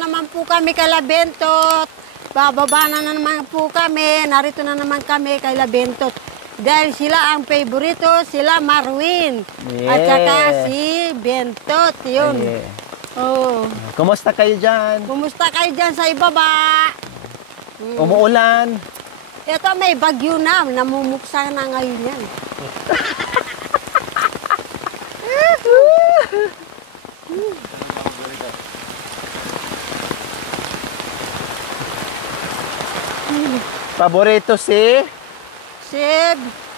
naman po kami kay Labentot. Bababa na naman po kami. Narito na naman kami kay Labentot. Dahil sila ang favorito, sila Marwin. Yeah. At saka si Bentot, yun. Yeah. Oh. Kumusta kayo dyan? Kumusta kayo dyan sa ibaba? Umuulan. Ito may bagyo na, namumuksa na ngayon yan. Paborito si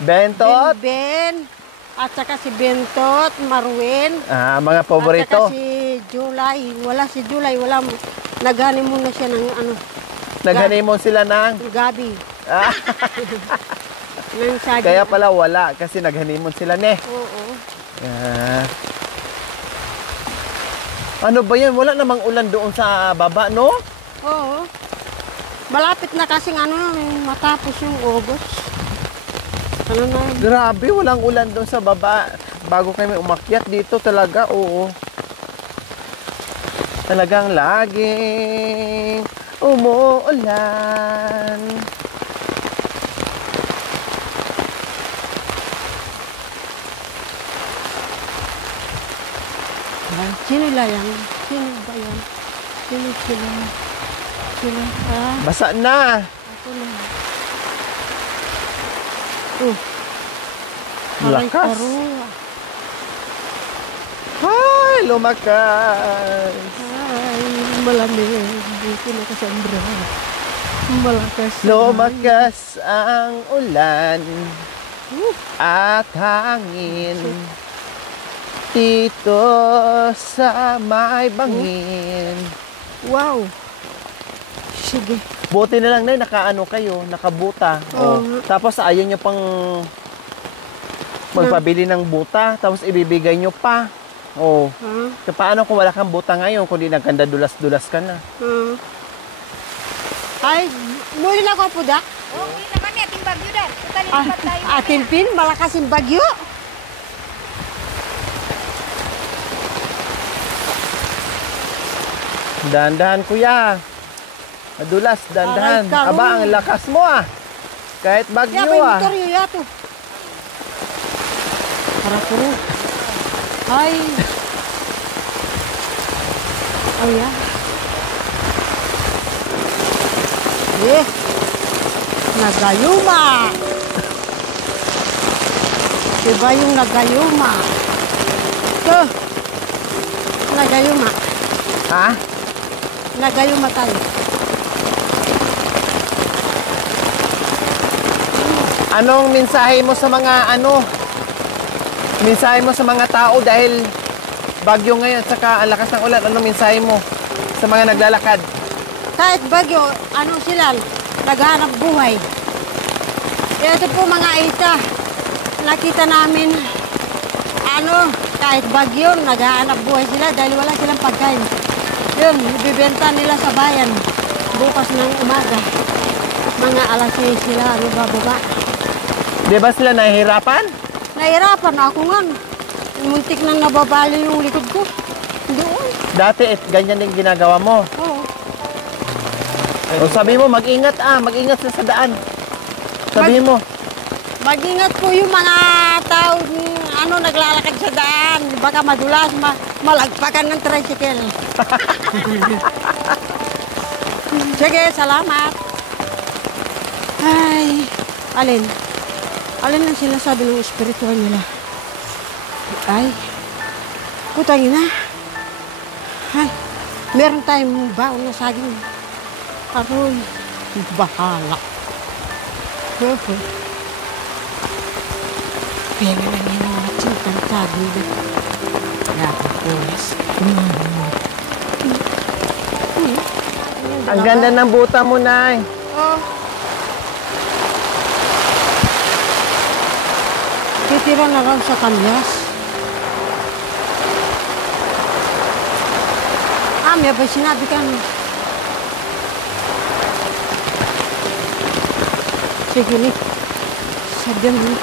Bentot. Ben, at saka si Bentot, Marwin. Mga paborito. At saka si July. Wala si July, wala. Nag-honeymoon na siya ng ano. Nag-honeymoon sila ng Gabi. Ng saging. Kaya pala wala kasi nag-honeymoon sila Oo. Ano ba yan? Wala namang ulan doon sa baba, no? Oo. Malapit na kasing ano, matapos yung August. Ano na? Grabe, walang ulan doon sa baba. Bago kami umakyat dito talaga, oo. Talagang laging umuulan. Sino yan? Sino ba yan? Sino sila? Sila ha? Basa na. Ako na. Lakas. Ay, lumakas. Ay, malamig. Dito nakasambra. Malakas. Lumakas ang ulan at hangin dito sa may bangin. Wow. Sige. Buti na lang na nakaano kayo, nakabuta. Tapos ayaw nyo pang magpabili ng buta, tapos ibibigay nyo pa. So, paano kung wala kang buta ngayon, kundi nagkanda dulas-dulas ka na? Ay, muli na ko po da? Muli na kami, ating bagyo dan. Ating pin, malakas yung bagyo. Dahan-dahan, kuya. Madulas, dahan-dahan. Aray, Aba, ang lakas mo Kahit bagyo motor yun yato. Para po. Ay. Oh, yan. Nagayuma. Diba yung nagayuma? Ito. Nagayuma. Ha? Nagayuma tayo. Anong mensahe mo sa mga mensahe mo sa mga tao dahil bagyo ngayon saka ang lakas ng ulan? Anong mensahe mo sa mga naglalakad? Kahit bagyo, sila, naghanap buhay. Ito po mga ita, nakita namin, kahit bagyo, naghanap buhay sila dahil wala silang pagkain. Yun, ibibenta nila sa bayan bukas ng umaga. Mga alas 6 sila, bababa. Di ba sila nahihirapan? Nahihirapan ako nga. Muntik nang nababali yung likod ko. Doon. Dati, ganyan din ginagawa mo. Oo. O sabi mo, mag-ingat mag-ingat sa daan. Sabihin mo. Mag-ingat po yung mga tao, naglalakad sa daan. Baka madulas, malagpakan ng tricycle. Sige, salamat. Ay, alin ang sinasabi ng espiritual nila? Ay, putangin na. Ay, meron tayong baon na saging. Aroy, bahala. Pera na niya ng mga chintang saging. Nakakulas. Ang ganda ng buta mo, Nay. Titira na raw sa kamyas. May ba sinabi ka na? Sige ni. Sabihan mo.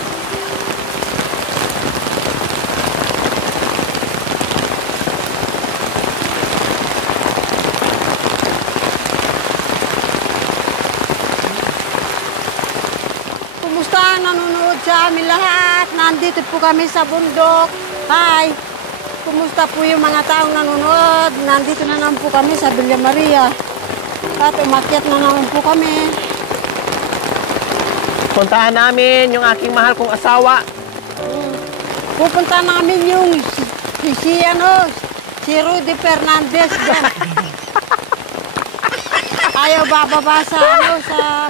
kami lahat. Nandito po kami sa bundok. Hi! Kumusta po yung mga taong nanonood? Nandito na naman po kami sa Villa Maria. At umakyat na naman po kami. Puntahan namin yung aking mahal kong asawa. Pupunta namin yung si Rudy Fernandez doon. Ayaw bababa sa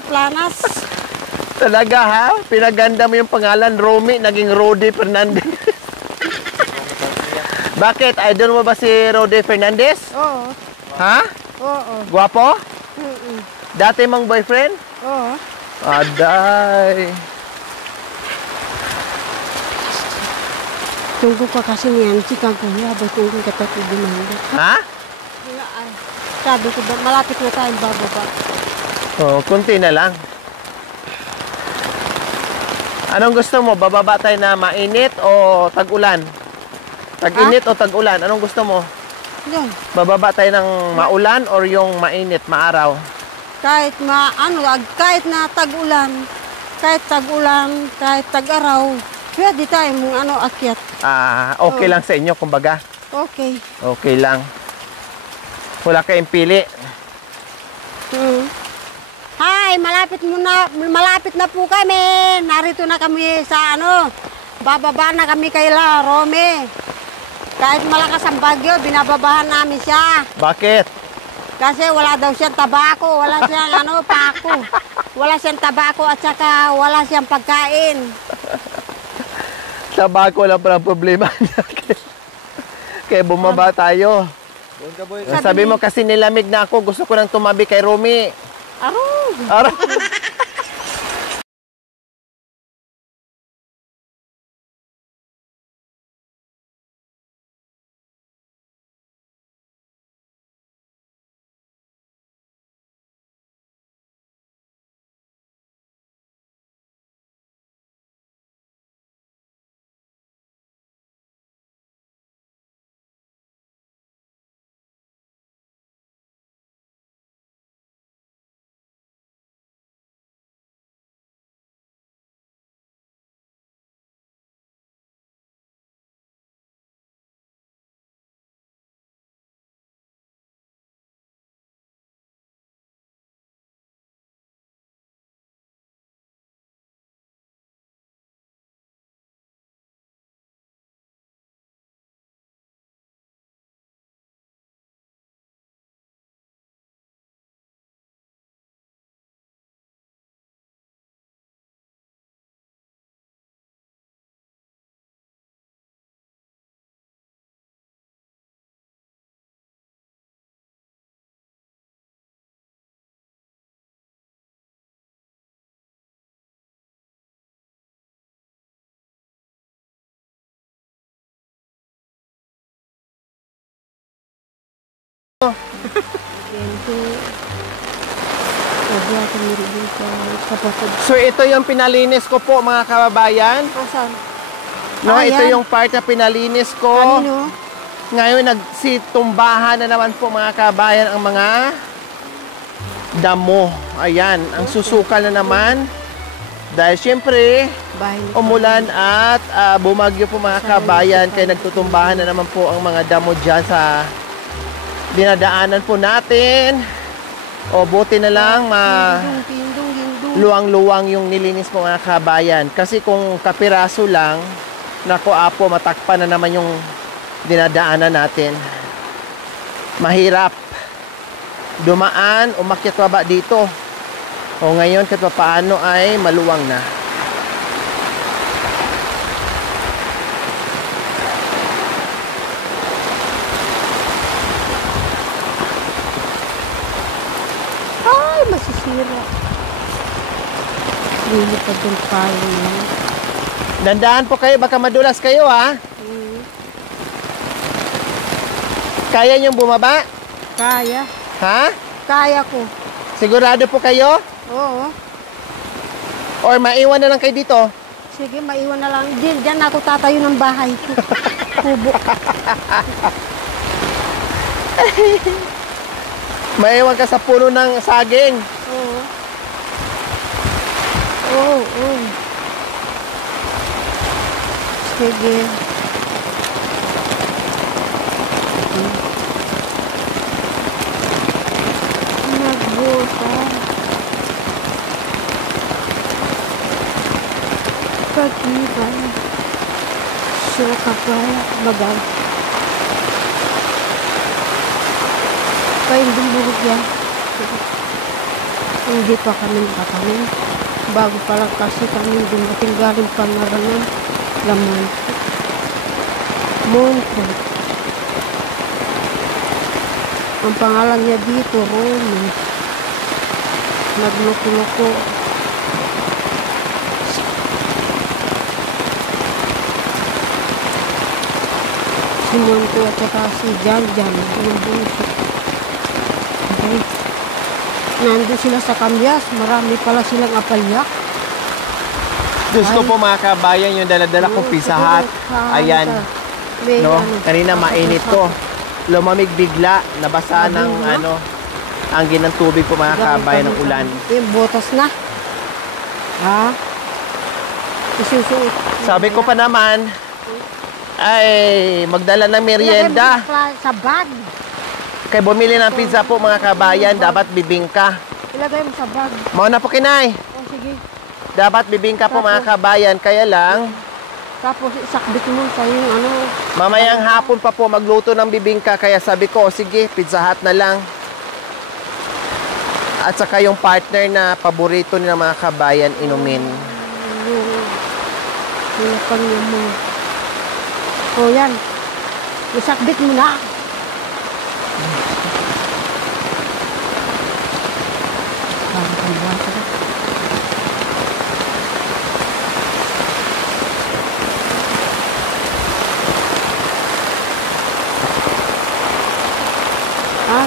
Planas. Talaga ha? Pinaganda mo yung pangalan, Romy, naging Rudy Fernandez. Bakit? Idol mo ba si Rudy Fernandez? Oo. Ha? Oo. Guwapo? Mm-mm. Dati mong boyfriend? Oo. Aday. Tunggu pa kasi niyan, chikang kuya, ba tunggu ka tayo dumanda. Ha? Sabi ko ba, malapit na tayong bababa. Oh, kunti na lang. Anong gusto mo? Bababa tayo na mainit o tag-ulan? Tag-init o tag-ulan? Anong gusto mo? Yun. Bababa tayo ng maulan or yung mainit, maaraw? Kahit kahit na tag-ulan, kahit tag-araw, pwede tayo mong akyat. Okay lang sa inyo, kumbaga. Okay. Okay lang. Wala kayong pili. Hi, malapit na po kami. Narito na kami sa bababa na kami kay La Rome. Kahit malakas ang bagyo, binababahan namin siya. Bakit? Kasi wala daw siyang tabako, wala siyang pako. Wala siyang tabako at saka wala siyang pagkain. Tabako lang pala ang problema niya. Kaya bumaba tayo. Sabi mo kasi nilamig na ako, gusto ko nang tumabi kay Romy. Aro. So ito yung pinalinis ko po mga kababayan. Asan? No, Ayan. ito yung part na pinalinis ko. Kanino? Ngayon nagsitumbahan na naman po mga kababayan ang mga damo. Ayan, ang susukal na naman. Dahil syempre, umulan at bumagyo po mga kabayan. Kaya nagtutumbahan na naman po ang mga damo dyan sa dinadaanan po natin. O buti na lang luwang-luwang yung nilinis po mga kabayan. Kasi kung kapiraso lang, nako apo, matakpan na naman yung dinadaanan natin. Mahirap dumaan, umakyat baba dito. O ngayon kahit paano ay maluwang na. Ay, masisira. Hindi pa dun tayo yan. Dandaan po kayo, baka madulas kayo ha. Kaya niyong bumaba? Kaya. Ha? Kaya ko. Sigurado po kayo? Oo. Or maiwan na lang kayo dito? Sige, maiwan na lang. Diyan ako tatayo ng bahay ko. Kubo. Maiwan ka sa puno ng saging. Oo. Oo, oo. Sige. Nagbuka. Pag-ibay. Sila ka pala. Bagal. Paindong burog yan. Hindi pa kami nakatanim. Bago pa lang kasi kami dumating galing Pangaranan. Laman. Monte. Ang pangalan niya dito, Romy. Nagluko-luko. Si Monte at saka si Jan, yung bunso. Okay. Nandun sila sa Kamyas. Marami pala silang apalyak. Diyos ko po mga kabayan, yung dala-dala kong Pizza Hut. Ayan. No? Kanina mainit to. Lumamig bigla. Nabasa ng angin ng tubig po mga kabayan ng ulan. Butas na. Ha? Isusuot. Sabi ko pa naman, ay magdala ng merienda. Sa bag. Kaya bumili ng pizza po mga kabayan, dapat bibingka. Ilagay mo sa bag. Mauna po kinay. O sige. Dapat bibingka po mga kabayan, kaya lang Tapos isakbit mo sa yung mamayang hapon pa po magluto ng bibingka, kaya sabi ko, sige, Pizza Hut na lang. At saka yung partner na paborito nila mga kabayan, inumin. Yung kanya mo. O yan. Isakbit mo na. Parang kalawasa ka.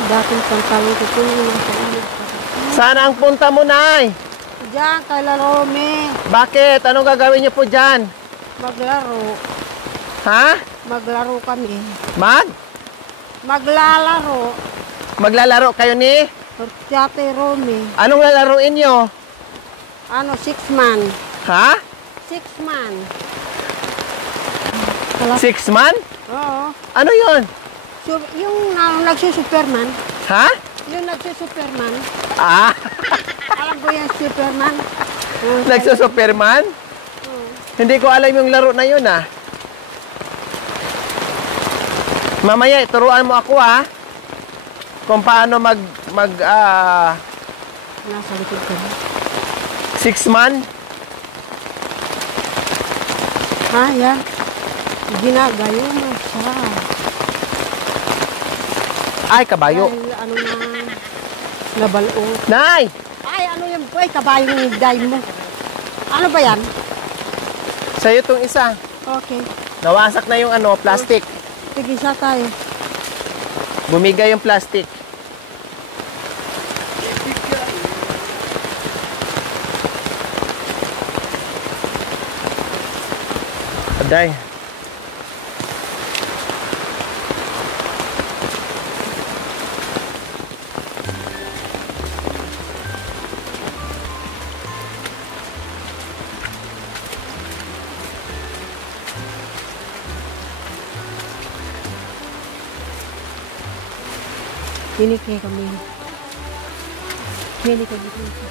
Dating pantalon ko kung yung nasa inyo. Saan ang punta mo, Nay? Diyan, kay Larome. Bakit? Anong gagawin niyo po dyan? Maglaro. Ha? Maglaro kami. Maglalaro. Maglalaro kayo ni? Tiyate Rome. Anong lalaruin niyo? 6 man. Ha? 6 man. 6 man? Oo. Ano yun? Yung nagsusuperman. Ha? Yung nagsusuperman. Ah, Alam ko yung Superman. nagsusuperman? Hindi ko alam yung laro na yun ah. Mamaya, turuan mo ako ah. Kung paano Nasa likod ko. 6 man? Yan. Ginagayo mo siya. Ay, kabayo. Dahil nabalong. Nay! Ay, yun po? Kabayo ng day mo. Ano ba yan? Sa'yo itong isa. Okay. Nawasak na yung plastic. Tigisa tayo. Bumigay yung plastic. Aday. Hinikay kami. Hinikay dito.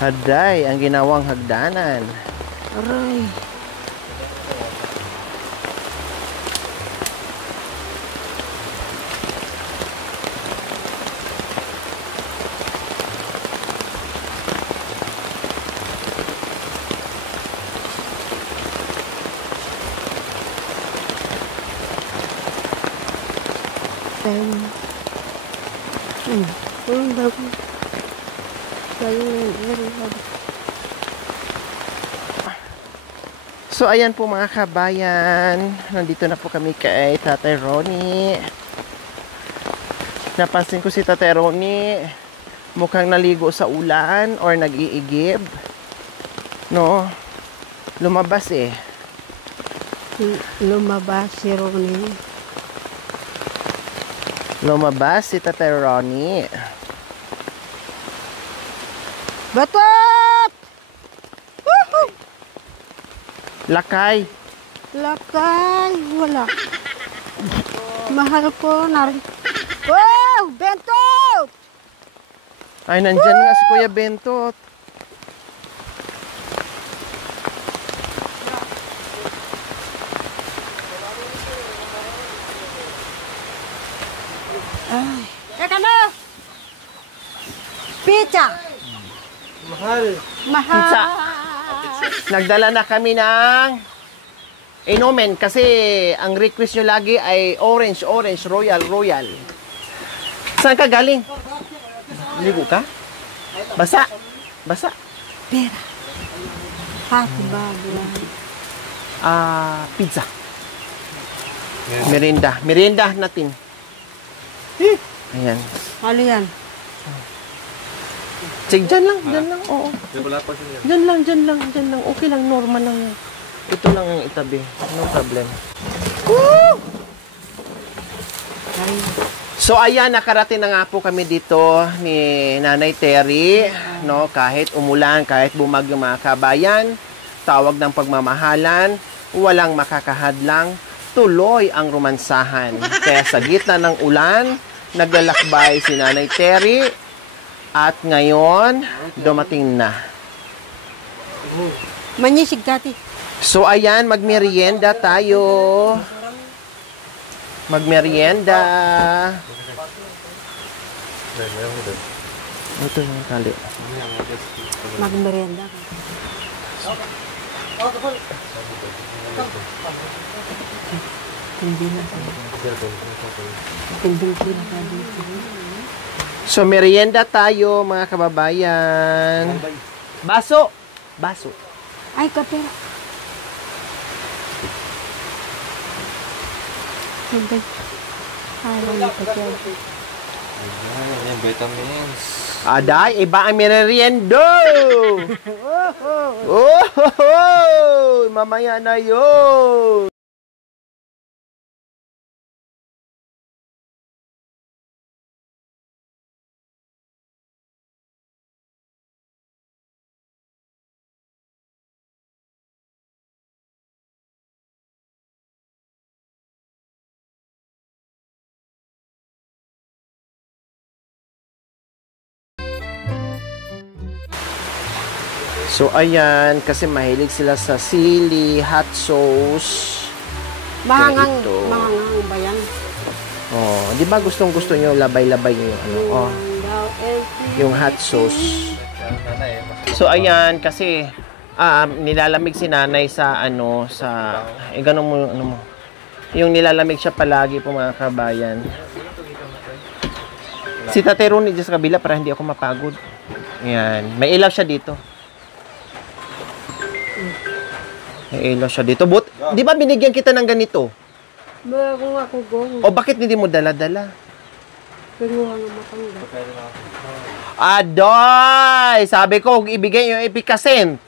Aday, ang ginawang hagdanan. Aray. So ayan po mga kabayan, nandito na po kami kay Tatay Ronnie. Napansin ko si Tatay Ronnie mukhang naligo sa ulan or nag-iigib. No, lumabas eh. Lumabas si Ronnie. Lumabas si Tatay Ronnie. Batot! Woohoo! Lakay. Lakay, wala. Mahal po, Wow! Bentot! Ay, nandyan nga si Kuya Bentot. Teka na! Pizza! Mahal. Mahal! Pizza. Nagdala na kami ng inumin kasi ang request nyo lagi ay orange, royal. Saan ka galing? Ligo ka? Basa. Pera. Hati bago. Pizza. Merienda natin. Ayan. Ano yan? Sige, dyan lang, oo. Dyan lang. Okay lang, normal lang yan. Ito lang ang itabi. No problem. Woo! So, ayan, nakarating na nga po kami dito ni Nanay Terry. No, kahit umulan, kahit bumagyo mga kabayan, tawag ng pagmamahalan, walang makakahadlang, tuloy ang romansahan. Kaya sa gitna ng ulan, naglalakbay si Nanay Terry. At ngayon, dumating na. Manyisig dati. So, ayan, magmerienda tayo. Magmerienda. Ito yung kali. Magmerienda. Hindi na. So, merienda tayo, mga kababayan. Baso. Ay, kapera. Hindi. Ayaw na kapera. Yan, vitamins. Aday, iba ang meriendo. Oh, mamaya na yun. So, ayan, kasi mahilig sila sa sili, hot sauce. Mahangang ito. ba yan? Oh, di ba gustong-gusto nyo labay-labay nyo yung ano? Oh, yung hot sauce. So, ayan, kasi nilalamig si nanay sa ganun mo yung mo. Yung nilalamig siya palagi po mga kabayan. Si Tatay Ronnie dyan sa kabila para hindi ako mapagod. Ayan, may ilaw siya dito. May ilaw siya dito. Di ba binigyan kita ng ganito? Bago ako gong. O bakit hindi mo dala-dala? Pero nga matanggap. Adoy! Sabi ko, huwag ibigay yung epikasin.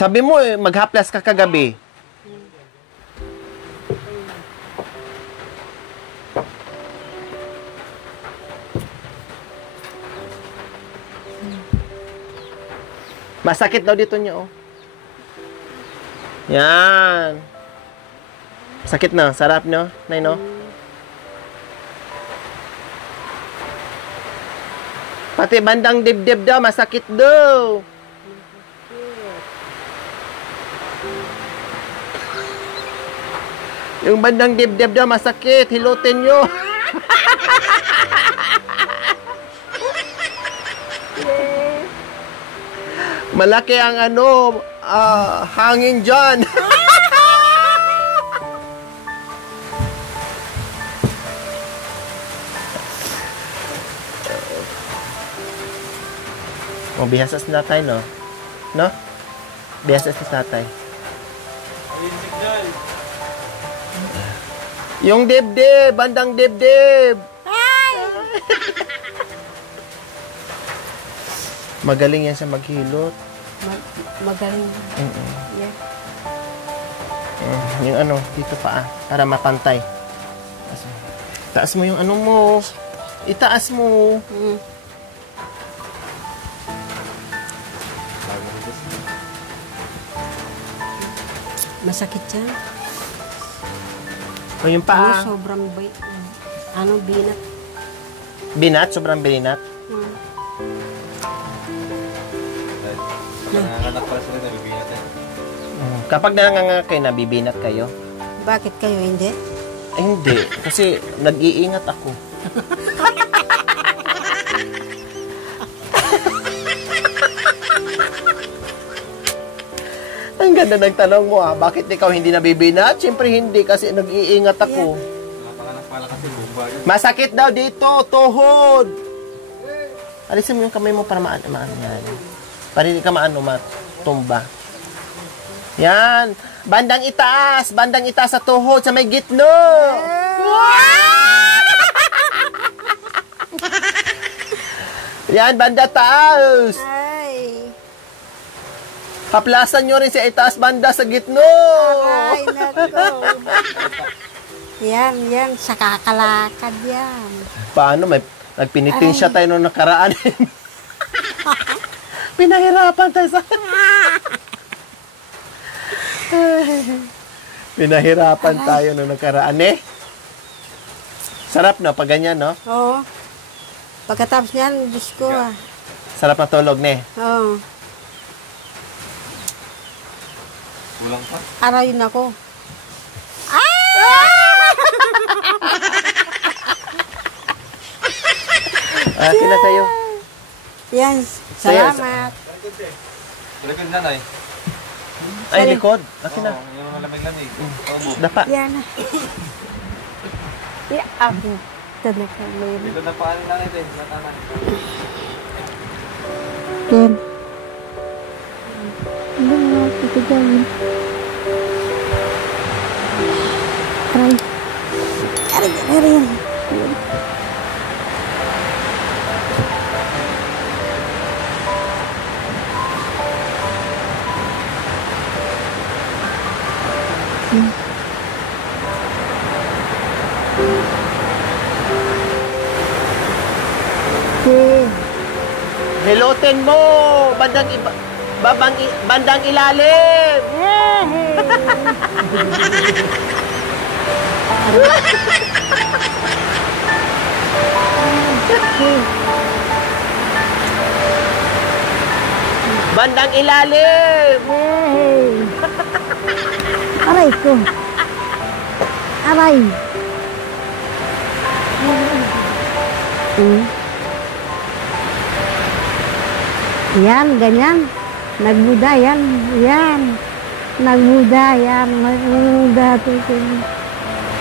Sabi mo, maghaplas ka kagabi. Masakit daw dito niya, oh. Yan. Sakit na. Sarap, no? Nay, no? Pati bandang dibdib daw, masakit daw. Yung bandang dibdib daw, masakit. Hilutin nyo. Malaki ang hangin dyan. O, bihasas na tatay, no? No? Bihasas na tatay. Yung dibdib, bandang dibdib. Magaling yan sa maghilot. Magaling. Yeah. Yung dito pa para mapantay. Taas mo yung mo. Itaas mo. Masakit yan. O yung paa. Sobrang binat. Binat? Sobrang binat? Hmm. Nanganganak pala sila, nabibinat eh. Kapag nanganganak kayo, nabibinat kayo? Bakit kayo hindi? Eh, hindi. Kasi nag-iingat ako. Ang ganda ng tanong mo bakit ikaw hindi nabibinat? Siyempre hindi kasi nag-iingat ako. Napanganak pala kasi bumba yun. Masakit daw dito, tuhod. Alisin mo yung kamay mo para maano yan. Para hindi ka matumba. Yan. Bandang itaas sa tuhod, sa may gitno. Yan, banda taas. Ay. Haplasan nyo rin sa itaas banda sa gitno. Ay, nako. Yan. Sa kakalakad yan. Paano? Nagpinitin siya tayo nung nakaraan. Pinahirapan tayo sa... Pinahirapan tayo nung nakaraan Sarap na pag ganyan, no? Oo. Pagkatapos niyan, Diyos ko Sarap na tulog, Oo. Kulang pa. Arayin ako. Akin na sa'yo. Yan. Salamat. Likod nanay. Ay, likod. Akin na. Oo, yung malamig-lamig. Obo. Dapa. Yan. Ako. Talaga meron. Likod na paan nanay din. Nanay. Yan. Ano nga? Ito gawin. Aray. Hilutin mo! Bandang ilalim! Bandang ilalim! Aray ko. Aray. Yan, ganyan. Nagbuda, yan. Yan. Nagbuda, yan. Nagbuda.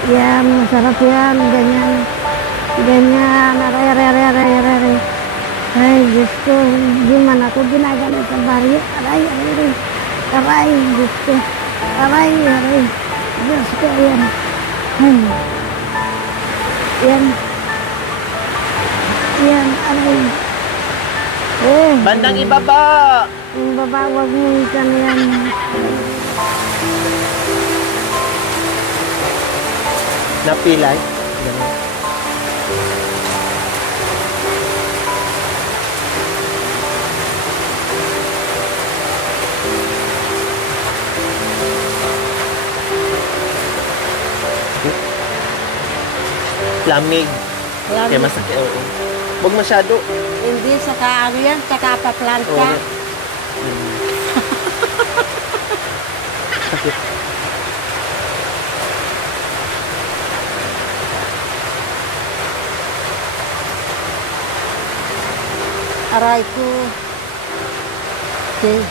Yan, masarap yan. Ganyan. Ganyan. Aray. Ay, Diyos ko. Di man ako ginagano sa baryo. Aray. Aray, Diyos ko. Aray. Diyos ko, yan. Ay. Yan, aray. Bandang ibaba! Yung baba, wag mo ikan yan. Napilay. Lamig. Kaya masakit. Oo. Huwag masyado. Hindi, saka ano yan, saka paplanta. Sakit. Aray ko. Okay.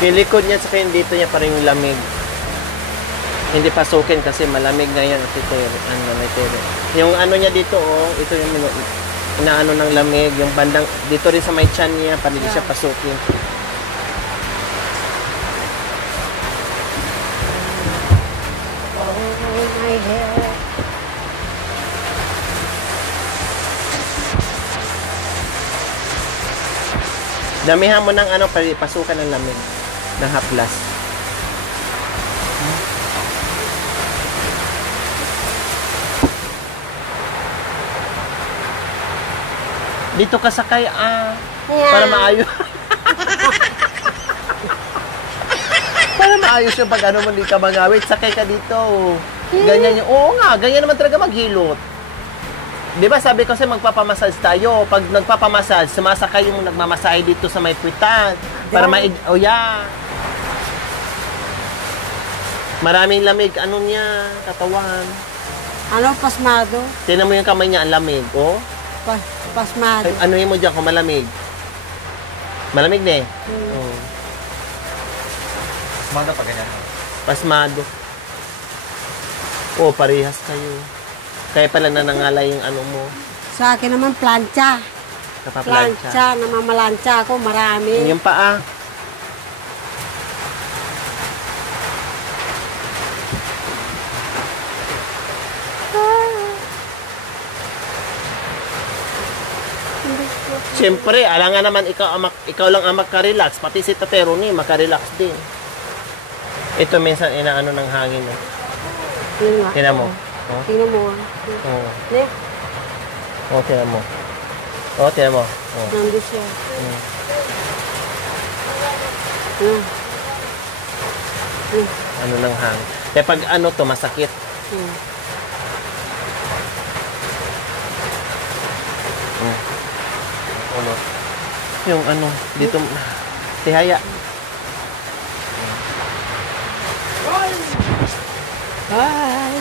Yung likod niya sa dito niya parang yung lamig. Hindi pasukin kasi malamig na yan. Yung ano niya dito, ito yung inaano ng lamig. Yung bandang, dito rin sa may tiyan niya, para hindi siya pasukin. Oh, my hair. Damihan mo ng ano, pasukan ng lamig. Ng haplas. Dito ka sakay, Yeah. para maayos. Para maayos yung pag ano mo, hindi ka mangawit, sakay ka dito. Ganyan yung, oo nga, ganyan naman talaga maghilot. Di ba sabi ko sa'yo, magpapamassage tayo. Pag nagpapamassage, sumasakay yung nagmamasahe dito sa may puwitan. Para yeah. Maraming lamig, ano niya, katawan. Ano, pasmado? Tingnan mo yung kamay niya, ang lamig, oh. Pasmado. Ay, ano mo dyan kung malamig? Malamig na eh. Oh. Sumanda pa ganyan. Pasmado. Oh, parehas kayo. Kaya pala nanangalay yung ano mo. Sa akin naman, plancha. Kapaplansya. Plancha, namamalansya ako, marami. Yung paa. Siyempre, alangan naman ikaw lang ang makarelax. Pati si Tatero ni makarelax din. Ito minsan inaano ng hangin. Eh. Yun nga. Tingnan mo. Oh. Tingnan mo. Oh. Ne? Oh, tingnan mo. Oh, tingnan mo. Oh. Nandun siya. Mm. Hmm. Hmm. Ano ng hangin. Kaya pag ano to, masakit. Hmm. Ano? Yung ano, dito, tihaya. Bye!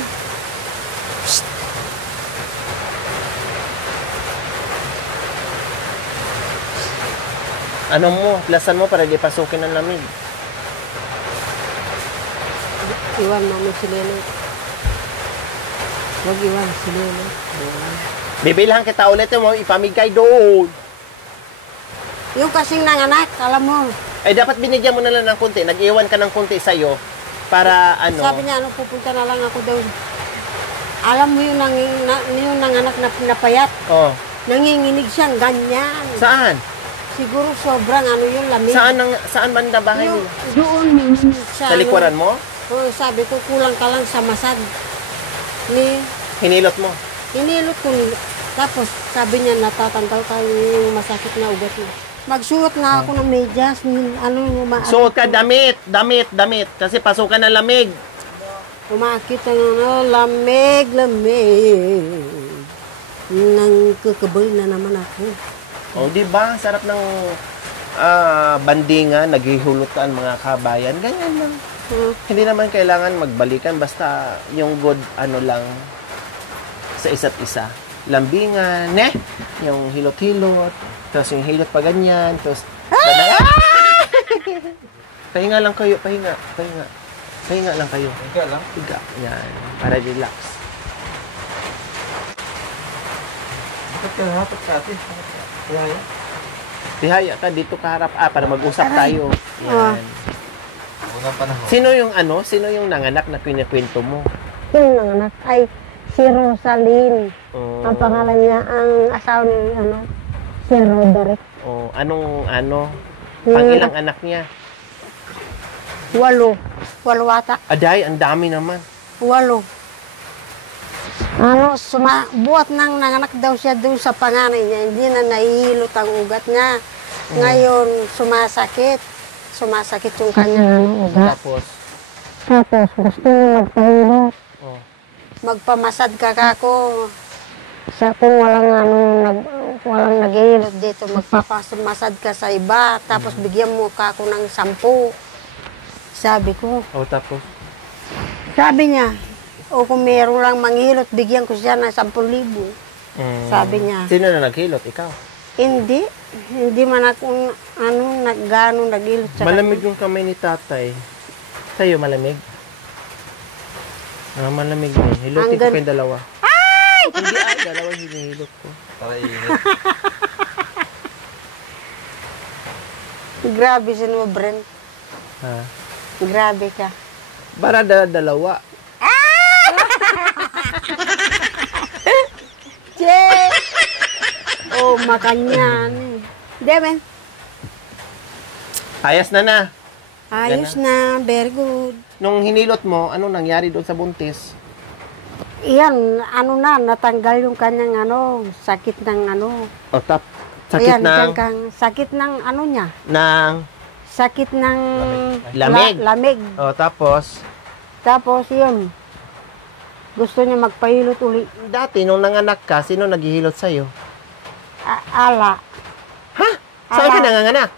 Ano mo, plasan mo para di pasukin ng lamig. Iwan namin si Leno. Huwag iwan si Leno. Bibilhan kita ulit yung ipamigay doon. Yung kasing nanganak, alam mo. Ay, dapat binigyan mo na lang ng konti. Nag-iwan ka ng konti sa'yo para ano. Sabi niya, ano, pupunta na lang ako daw. Alam mo yung nanganak na pinapayat. Oh. Nanginginig siyang ganyan. Saan? Siguro sobrang ano yung lamig. Saan banda bahay Yung, nila? doon Sa likuran mo? Oh, sabi ko, kulang ka lang sa masad. Hinilot mo? Hinilot ko. Tapos, sabi niya, natatanggal ka yung masakit na ugat mo. Magsuot na ako ng medyas. Suot ka, damit. Kasi pasukan ng lamig. Umakit ang lamig. Nang kakabay na naman ako. O, di ba? Sarap ng bandingan, naghihulutan mga kabayan. Ganyan lang. Hindi naman kailangan magbalikan. Basta yung good, ano lang, sa isa't isa. Lambingan, yung hilot-hilot. Tapos yung hilot pa ganyan. Tapos, pahinga lang kayo, pahinga. Pahinga lang kayo. Ikaw lang. Higa, yan. Para relax. Bakit ka hapat sa atin? Kaya Tihaya ka, dito ka harap. Para mag-usap tayo. Yan. unang panahon. Sino yung nanganak na kinikwento mo? Yung nanganak ay si Rosaline. Oh, Ang pangalan niya, ang asawa ni si Roderick. oh, pangilang anak niya? 8. 8 ata. Aday, ang dami naman. 8. Buhat nang nanganak daw siya doon sa panganay niya. Hindi na nahihilot ang ugat niya. Ngayon, sumasakit. Sumasakit yung kanyang ugat. Tapos, Gusto niya magpahilot. oh, Magpamasad ka kako. Sa kung walang naghihilot dito, magpapamasad ka sa iba. Tapos bigyan mo kako ng 10. Sabi ko. oh, tapos, Sabi niya, o kung meron lang manghilot, bigyan ko siya ng 10,000. Sabi niya. Sino na naghilot? Ikaw? Hindi. Hindi man ako, gano'ng naghilot sa Malamig yung kamay ni tatay. Sa'yo malamig? Malamig din. Hilutin ko kayong dalawa. Ay! Hindi dalawa hinihilot ko. Para iinit. Grabe si mo, Brent. Ha? Grabe ka. Para dalawa. Che! Oh, makanyan. Hindi, men. Ayos na. Ayos na, very good. Nung hinilot mo, anong nangyari doon sa buntis? Iyan, natanggal yung kanyang sakit ng O sakit Ayan, ng... sakit ng niya. ng Sakit ng lamig. lamig. O tapos, Tapos yun, gusto niya magpahilot uli. dati nung nanganak ka, sino naghihilot sa'yo? Ala. Ha? Saan ka Ala. nanganganak?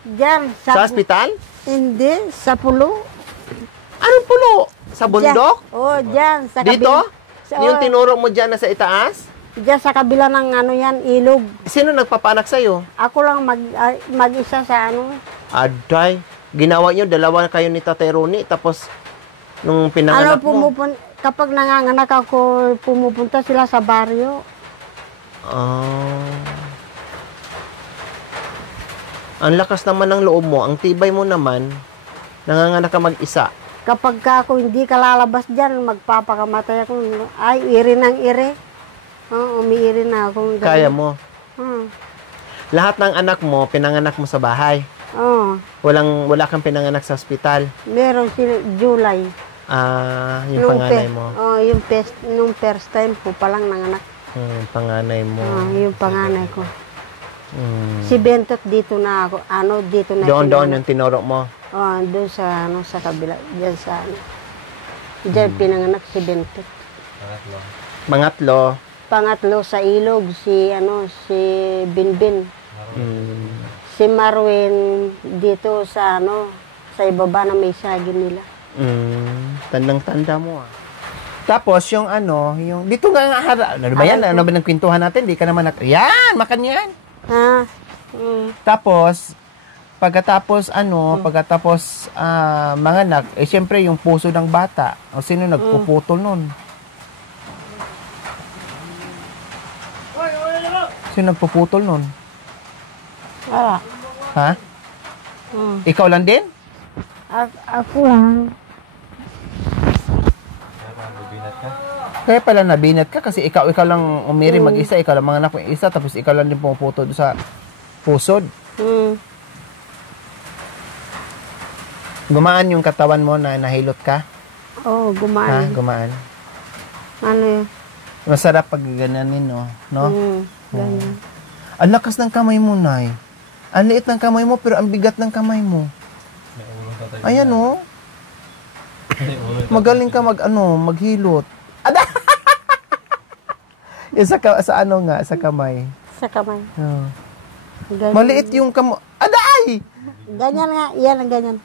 Diyan, Sa ospital? Hindi, sa pulo. Anong pulo? Sa bundok? Diyan. Sa Dito? Sa, Yung tinuro mo dyan na sa itaas? diyan sa kabila ng yan, ilog. Sino nagpapanak sa'yo? Ako lang mag-isa sa Aday, ginawa nyo, dalawa kayo ni Tatay Ronnie, tapos nung pinanganak mo. Kapag nanganganak ako, pumupunta sila sa baryo. Ang lakas naman ng loob mo, ang tibay mo naman, nanganganak ka mag-isa. Kapag ako hindi ka lalabas dyan, magpapakamatay ako. Ay, iri ng iri. Umiiri na ako. Kaya mo. Hmm. Lahat ng anak mo, pinanganak mo sa bahay. Wala kang pinanganak sa ospital. Meron sila, July. Yung panganay mo. Nung first time ko palang nanganak. Panganay mo. Yung panganay ko. Si Bentot dito na ako. Dito na. Doon yung tinuro mo. Doon sa, sa kabila. Diyan sa, diyan pinanganak si Bentot. Pangatlo sa ilog, si Binbin. Si Marwin dito sa, sa ibaba na may sagin nila. Tandang-tanda mo Tapos yung yung dito nga ano ba yan? Ano ba ng kwentuhan natin? Di ka naman yan, makan yan. Tapos pagkatapos manganak, syempre yung puso ng bata. O sino nagpuputol nun? Sino nagpuputol nun? Wala. Ha? Ikaw lang din? Ako lang. Kaya pala nabinat ka kasi ikaw lang umiri mag-isa, ikaw lang manganak mag-isa, tapos ikaw lang din pumuputol sa pusod. Gumaan yung katawan mo na nahilot ka? Oo, gumaan. Gumaan. Ano yun? Masarap pag gananin, no? Ganyan. Ang lakas ng kamay mo, Nay. Ang liit ng kamay mo, pero ang bigat ng kamay mo. Ayan, oh. Magaling ka maghilot. Yung sa kamay. Sa kamay. Oh. Ganyan. Maliit yung kamay. Aday! Ganyan nga. Yan ang ganyan.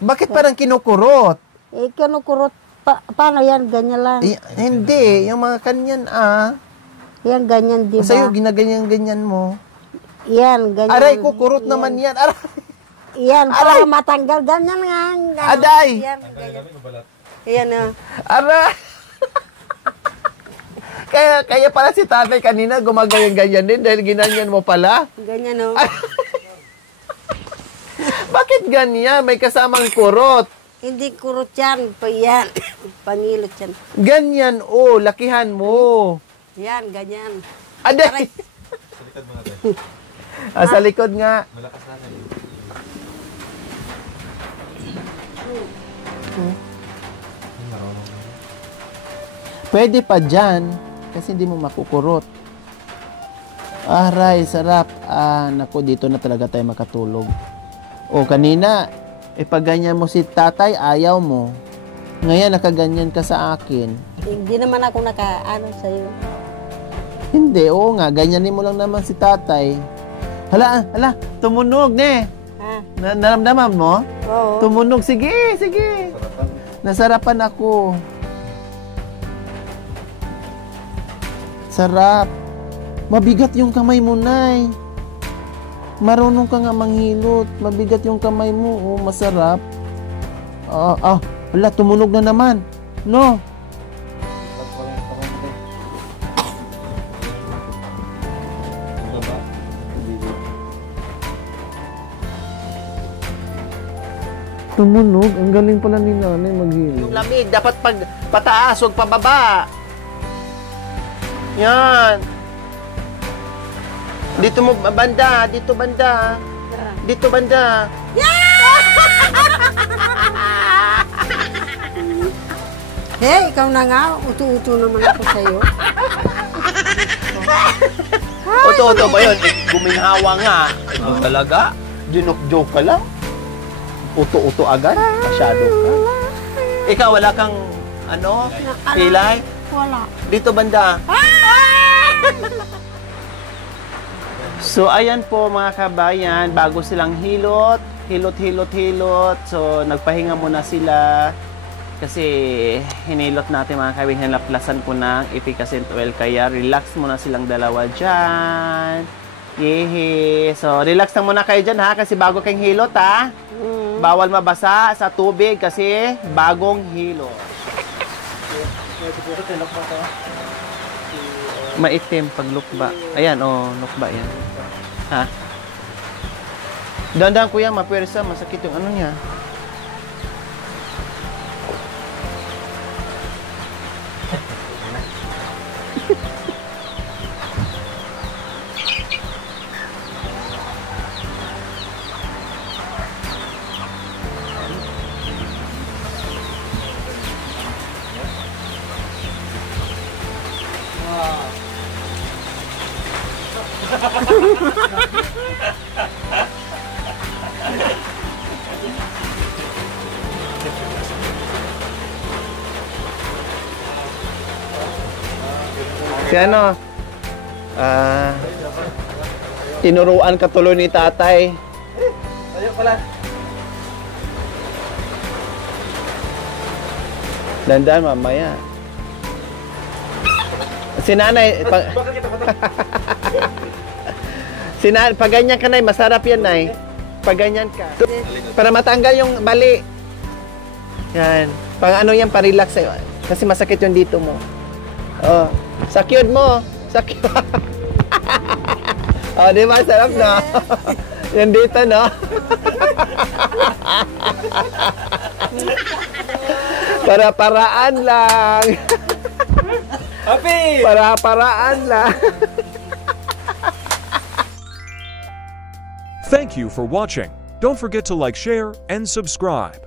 Bakit parang kinukurot? Kinukurot. Paano yan? Ganyan lang. Hindi. Yung mga kanyan, Yan, ganyan, di ba? Sa'yo, ginaganyan-ganyan mo. Yan, ganyan. Aray, kukurot naman yan. Aray! Yan, para matanggal. Ganyan nga. Aday! Yan, ganyan. Yan, Aray! Kaya pala si tatay kanina gumaganyan-ganyan din dahil ginanyan mo pala. Ganyan, Bakit ganyan? May kasamang kurot. Hindi kurot yan. Yan. Pangilot yan. Ganyan, lakihan mo. Yan, ganyan. Aday! Sa likod mo natin. Sa likod nga. Malakas na natin. Pwede pa dyan kasi hindi mo makukurot. Aray, sarap. Naku, dito na talaga tayo makatulog. Kanina, pag ganyan mo si tatay, ayaw mo. Ngayon, nakaganyan ka sa akin. Hindi naman ako sa'yo. Hindi, nga, ganyanin mo lang naman si tatay. Hala, tumunog, ne. Naramdaman mo? Oo. Tumunog, sige. Nasarapan ako. Sarap. Mabigat yung kamay mo, Nay. Marunong ka nga manghilot. Mabigat yung kamay mo. Masarap. Wala, tumunog na naman. No. Tumunog. Ang galing pala ni nanay maghilot. Yung lamig, dapat pataas, huwag pababa. Yan. Dito banda. Dito banda. Ikaw na nga. Uto-uto naman ako sa'yo. Uto-uto ba yun? Guminhawa nga. Ito talaga? Joke ka lang? Uto-uto agad? Masyado ka. Ikaw, wala kang, pilay? Wala. Dito banda. So, ayan po mga kabayan, bago silang hilot. So, nagpahinga muna sila. Kasi hinilot natin mga kabayan, hinaplasan ko ng efficacent oil. Kaya relax muna silang dalawa dyan. Yehe. So, relax lang muna kayo dyan ha, kasi bago kayong hilot ha. Bawal mabasa sa tubig kasi bagong hilot. Maitim pag lukba. Ayan, lukba yan. Ha? Dandan kuya, mapwersa, masakit yung ano niya. Si ano? Tinuruan ka tuloy ni tatay. Tayo pala. Dandan mamaya. Si nanay, pag ganyan ka, nay, masarap yan, nay. Pag ganyan ka. Para matanggal yung bali. Yan. Pang ano yan, pa-relax sa'yo. Kasi masakit yung dito mo. Sakyod mo. Sakyod. Di ba? Sarap, no? Yan dito, no? Para-paraan lang. Happy! Para-paraan lang. Thank you for watching. Don't forget to like, share, and subscribe.